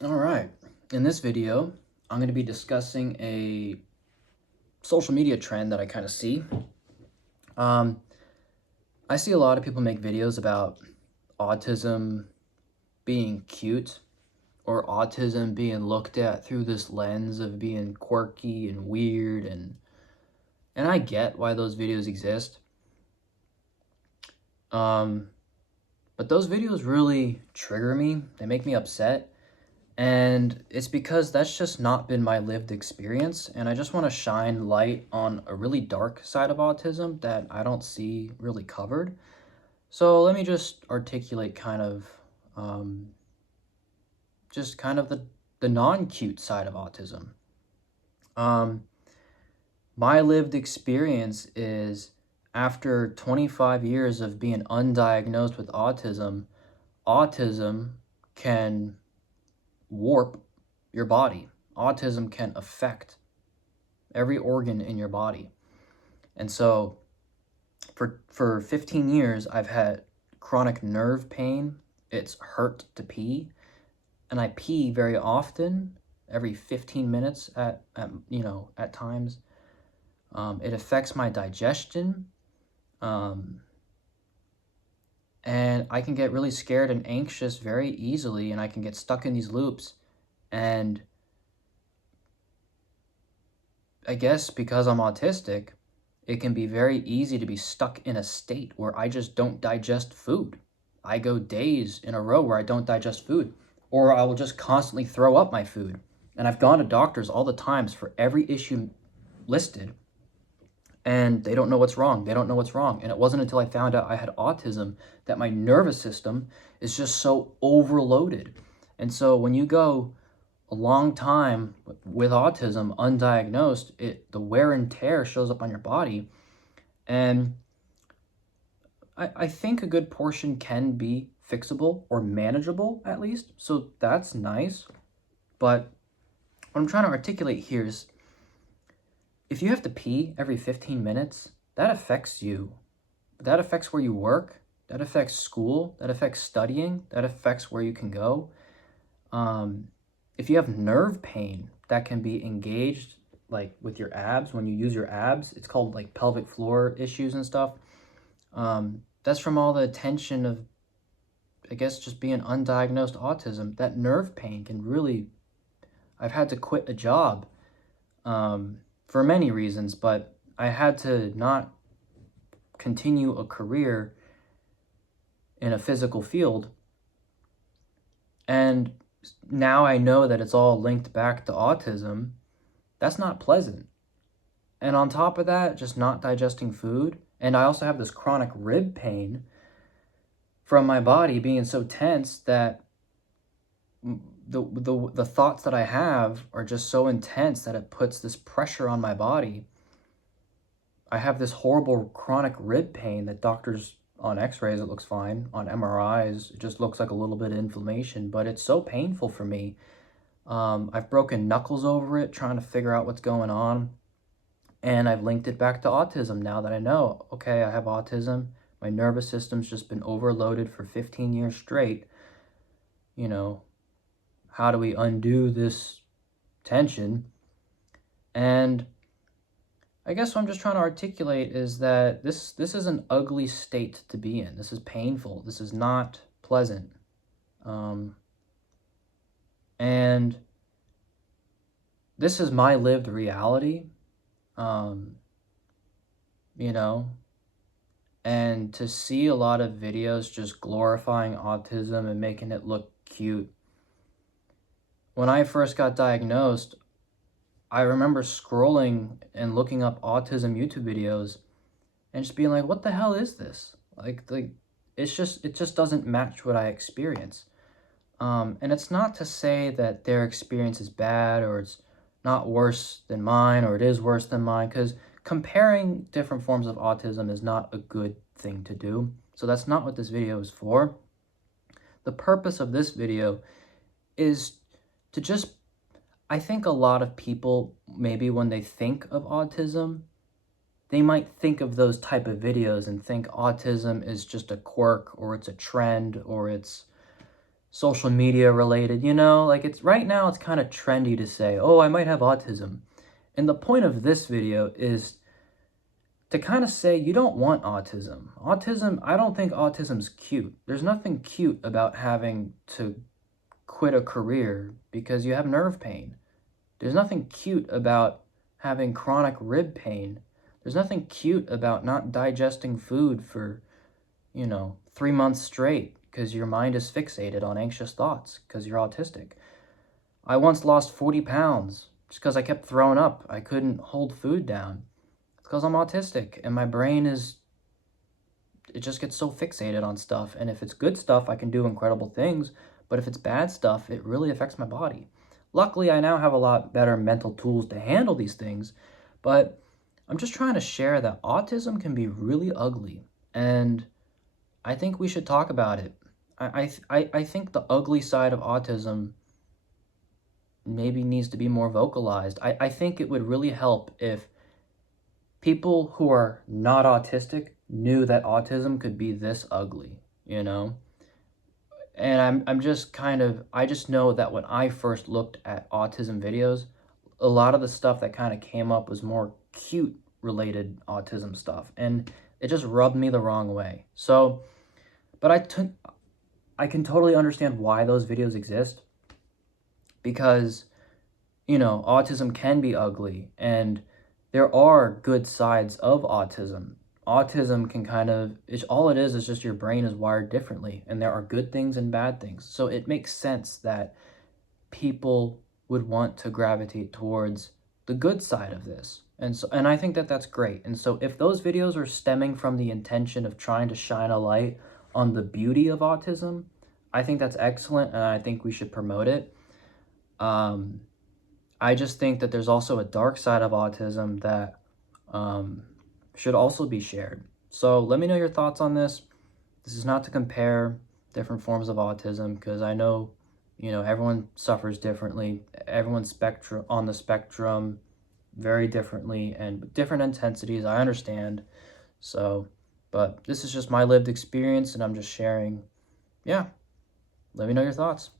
All right. In this video, I'm going to be discussing a social media trend that I kind of see. Um, I see a lot of people make videos about autism being cute or autism being looked at through this lens of being quirky and weird, and I get why those videos exist. Um, but those videos really trigger me. They make me upset. And it's because that's just not been my lived experience. And I just want to shine light on a really dark side of autism that I don't see really covered. So let me just articulate um, kind of the non-cute side of autism. Um, my lived experience is after 25 years of being undiagnosed with autism can warp your body. Autism can affect every organ in your body. And so for 15 years I've had chronic nerve pain. It's hurt to pee, and I pee very often, every 15 minutes at times. It affects my digestion. Um, and I can get really scared and anxious very easily, and I can get stuck in these loops. And I guess because I'm autistic, it can be very easy to be stuck in a state where I just don't digest food. I go days in a row where I don't digest food, or I will just constantly throw up my food. And I've gone to doctors all the times for every issue listed, and they don't know what's wrong. They don't know what's wrong. And it wasn't until I found out I had autism that my nervous system is just so overloaded. And so when you go a long time with autism undiagnosed, the wear and tear shows up on your body. And I think a good portion can be fixable or manageable, at least. So that's nice. But what I'm trying to articulate here is, if you have to pee every 15 minutes, that affects you. That affects where you work. That affects school. That affects studying. That affects where you can go. If you have nerve pain that can be engaged, like with your abs, when you use your abs, it's called like pelvic floor issues and stuff. That's from all the tension of, I guess, just being undiagnosed autism. That nerve pain can really, I've had to quit a job for many reasons, but I had to not continue a career in a physical field. And now I know that it's all linked back to autism. That's not pleasant. And on top of that, just not digesting food. And I also have this chronic rib pain from my body being so tense that the thoughts that I have are just so intense that it puts this pressure on my body. I have this horrible chronic rib pain that doctors, on x-rays it looks fine, on MRIs it just looks like a little bit of inflammation, but it's so painful for me. I've broken knuckles over it trying to figure out what's going on, and I've linked it back to autism now that I know, okay, I have autism. My nervous system's just been overloaded for 15 years straight. How do we undo this tension? And I guess what I'm just trying to articulate is that this is an ugly state to be in. This is painful. This is not pleasant. And this is my lived reality, and to see a lot of videos just glorifying autism and making it look cute. When I first got diagnosed, I remember scrolling and looking up autism YouTube videos and just being like, what the hell is this? Like it just doesn't match what I experience. And it's not to say that their experience is bad or it's not worse than mine or it is worse than mine, because comparing different forms of autism is not a good thing to do. So that's not what this video is for. The purpose of this video is to just, I think a lot of people, maybe when they think of autism, they might think of those type of videos and think autism is just a quirk or it's a trend or it's, social media related, you know? Like it's right now it's kind of trendy to say, "Oh, I might have autism." And the point of this video is to kind of say you don't want autism. Autism, I don't think autism's cute. There's nothing cute about having to quit a career because you have nerve pain. There's nothing cute about having chronic rib pain. There's nothing cute about not digesting food for, 3 months straight because your mind is fixated on anxious thoughts because you're autistic. I once lost 40 pounds just because I kept throwing up. I couldn't hold food down. It's because I'm autistic and my brain it just gets so fixated on stuff. And if it's good stuff, I can do incredible things. But if it's bad stuff, it really affects my body. Luckily, I now have a lot better mental tools to handle these things. But I'm just trying to share that autism can be really ugly. And I think we should talk about it. I think the ugly side of autism maybe needs to be more vocalized. I think it would really help if people who are not autistic knew that autism could be this ugly, you know? And I'm just I just know that when I first looked at autism videos, a lot of the stuff that kind of came up was more cute related autism stuff, and it just rubbed me the wrong way. So, but I can totally understand why those videos exist because, autism can be ugly and there are good sides of autism. Autism can all it is just your brain is wired differently, and there are good things and bad things. So it makes sense that people would want to gravitate towards the good side of this. And I think that that's great. And so if those videos are stemming from the intention of trying to shine a light on the beauty of autism, I think that's excellent and I think we should promote it. I just think that there's also a dark side of autism that should also be shared. So let me know your thoughts on this. This is not to compare different forms of autism because I know, everyone suffers differently. Everyone's on the spectrum very differently and different intensities. I understand. So, but this is just my lived experience and I'm just sharing. Yeah, let me know your thoughts.